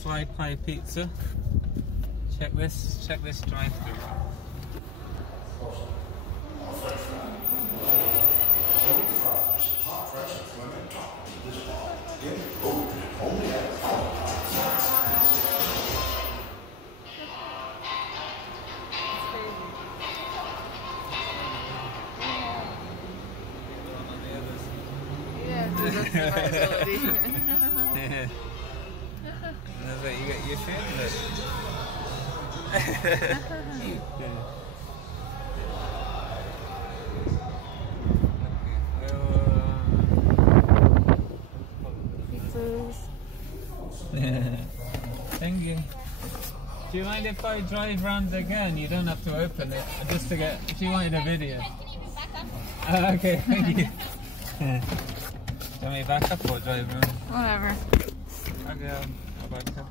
Pkwy pie pizza. Check this drive-through. That's the liability. Yeah. That's what you got your food. Thank you. Do you mind if I drive round again? You don't have to open it, just to get, if you wanted a video. Okay, thank you. Do you want me back up or drive round? Whatever. Okay, I'll back up.